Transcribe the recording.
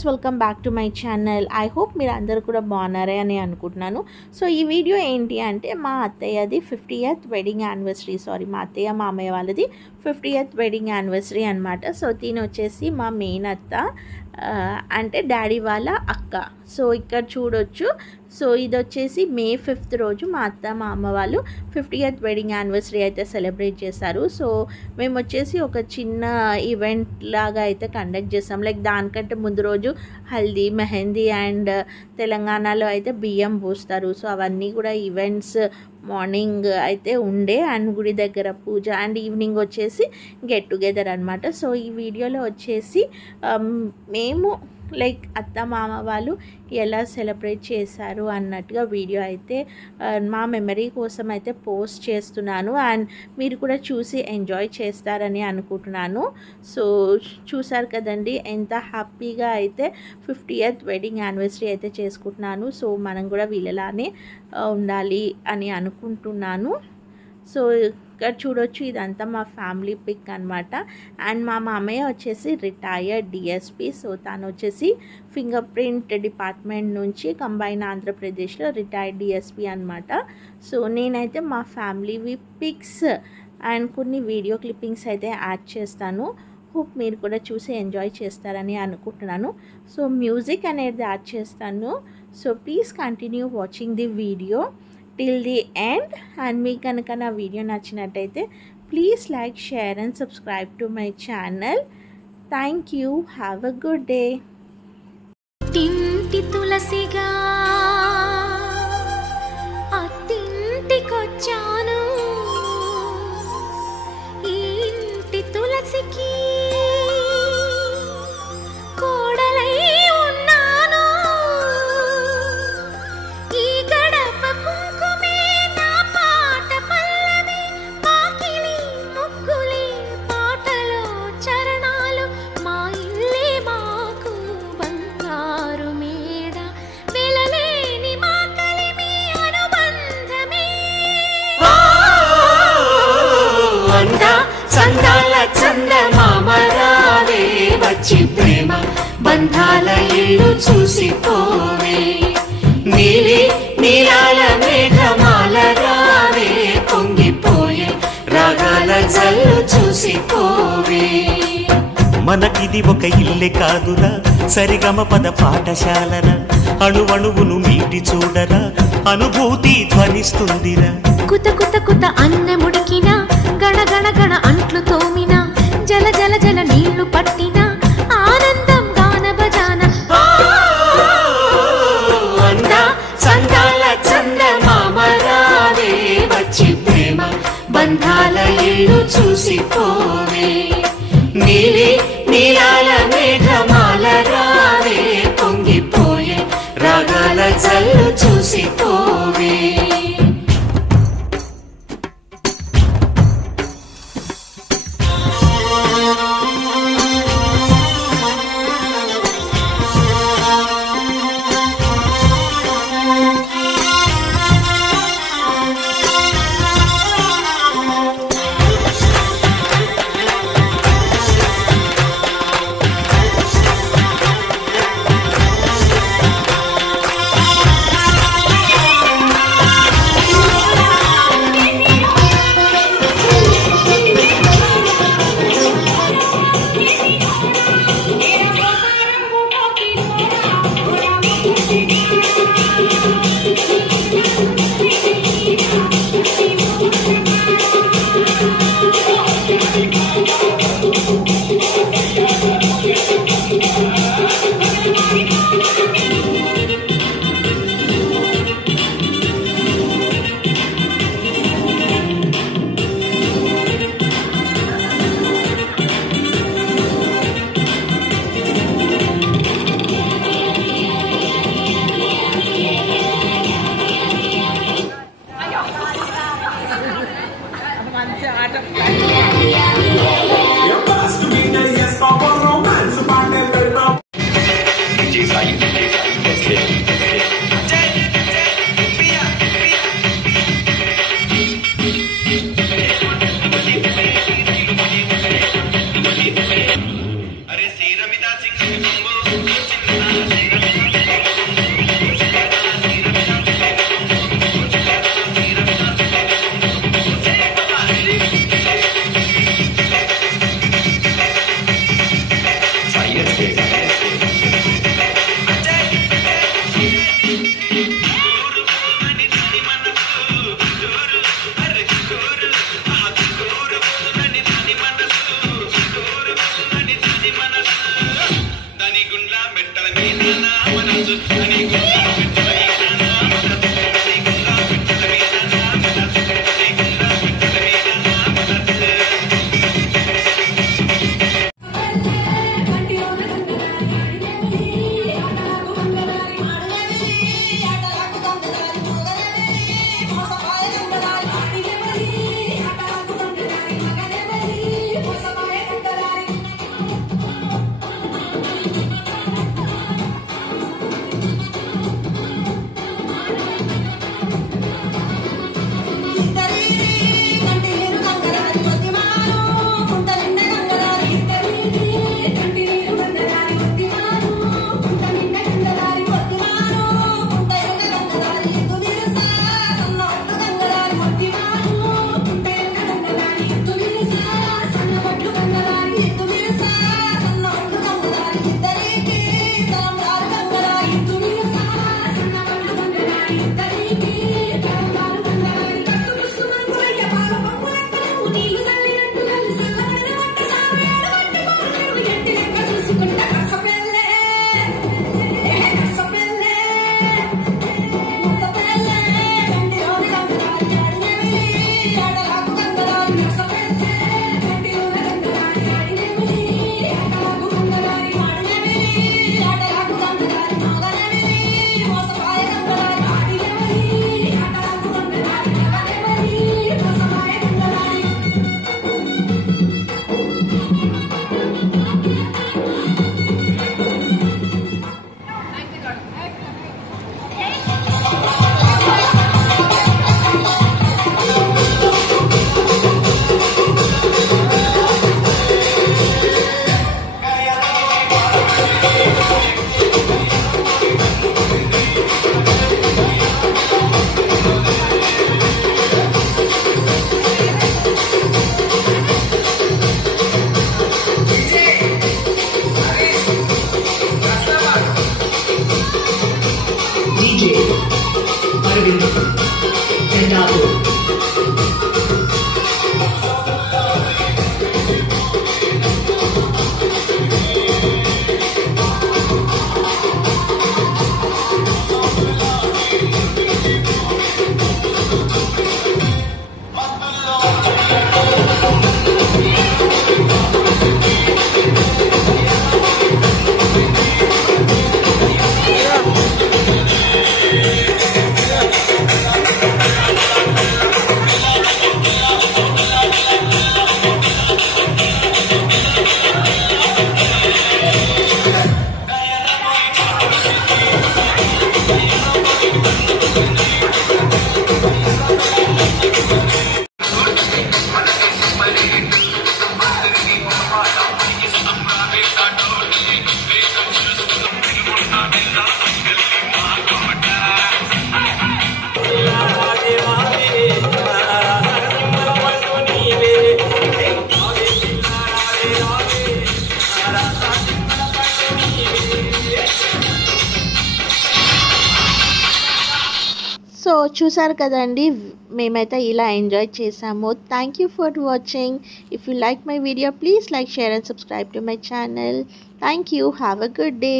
Guys, welcome back to my channel. I hope మీరు అందరూ కూడా బాగున్నారే అని అనుకుంటున్నాను. సో ఈ వీడియో ఏంటి అంటే మా అత్తయ్యది 50th వెడ్డింగ్ యానివర్సరీ. మా అత్తయ్య మామయ్య వాళ్ళది 50th వెడ్డింగ్ యానివర్సరీ అనమాట. సో తిని వచ్చేసి మా మెయిన్ అత్త, అంటే డాడీ వాళ్ళ అక్క. సో ఇక్కడ చూడొచ్చు. సో ఇది వచ్చేసి May 5th రోజు మా అత్త మా అమ్మ వాళ్ళు 50th వెడ్డింగ్ యానివర్సరీ అయితే సెలబ్రేట్ చేశారు. సో మేము వచ్చేసి ఒక చిన్న ఈవెంట్ లాగా అయితే కండక్ట్ చేస్తాం. లైక్ దానికంటే ముందు రోజు హల్దీ, మెహందీ అండ్ తెలంగాణలో అయితే బియ్యం పోస్తారు. సో అవన్నీ కూడా ఈవెంట్స్ మార్నింగ్ అయితే ఉండే అండ్ గుడి దగ్గర పూజ అండ్ ఈవినింగ్ వచ్చేసి గెట్ టుగెదర్ అనమాట. సో ఈ వీడియోలో వచ్చేసి మేము లైక్ అత్త మామ వాళ్ళు ఎలా సెలబ్రేట్ చేశారు అన్నట్టుగా వీడియో అయితే మా మెమరీ కోసం అయితే పోస్ట్ చేస్తున్నాను. అండ్ మీరు కూడా చూసి ఎంజాయ్ చేస్తారని అనుకుంటున్నాను. సో చూసారు కదండి ఎంత హ్యాపీగా అయితే 50th వెడ్డింగ్ యానివర్సరీ అయితే చేసుకుంటున్నాను. సో మనం కూడా వీళ్ళలానే ఉండాలి అని అనుకుంటున్నాను. సో ఇక్కడ చూడొచ్చు, ఇదంతా మా ఫ్యామిలీ పిక్ అనమాట. అండ్ మా మామయ్య వచ్చేసి రిటైర్డ్ డిఎస్పి. సో తను వచ్చేసి ఫింగర్ ప్రింట్ డిపార్ట్మెంట్ నుంచి కంబైన్ ఆంధ్రప్రదేశ్లో రిటైర్డ్ డిఎస్పి అనమాట. సో నేనైతే మా ఫ్యామిలీ పిక్స్ అండ్ కొన్ని వీడియో క్లిప్పింగ్స్ అయితే యాడ్ చేస్తాను. హోప్ మీరు కూడా చూసి ఎంజాయ్ చేస్తారని అనుకుంటున్నాను. సో మ్యూజిక్ అనేది యాడ్ చేస్తాను. So please continue watching the video till the end. And మీకు కనుక నా వీడియో నచ్చినట్టయితే please like, share and subscribe to my channel. Thank you. Have a good day. తింటి తులసిగా అత్తింటికొచ్చాను, ఈ ఇంటి తులసికి కోడలై ఉన్నాను. ఈ గడప కుంకుమే నా పాట పల్లవి, పాకిలి ముగ్గులే పాటలో చరణాలు, మా ఇల్లే మాకు బంగారు మేడ, వెలలేని మా కలిమి అనుబంధమే. అందా సందాల చందమామ రావే, వచ్చి ప్రేమ బంధాల ఇల్లు చూసిపోవే. నీలి నీలాల మేఘమాల రావే, పొంగిపోయే రాగాల జల్లు చూసిపోవే. మనకిది ఒక ఇల్లే కాదురా, సరిగమ పద పాఠశాలరా, అణువణువును మీటి చూడరా, అనుభూతి ధ్వనిస్తుందిరా. కుత కుత కుత అన్నముడికిన, గణ గణ గణ అంట్లు తోమిన, జల జల జల నీళ్లు పట్టిన, ఆనందం గాన భజాన. అందా సందాల చందమామ రావే, వచ్చి ప్రేమ బంధాల ఇల్లు చూసిపోవే. నీలి నీలాల మేఘమాల రావే, పొంగిపోయే రాగాల జల్లు చూసిపోవే. సో చూసారు కదండి, మేమైతే ఇలా ఎంజాయ్ చేసాము. Thank you for watching. If you like my video please like, share and subscribe to my channel. Thank you. Have a good day.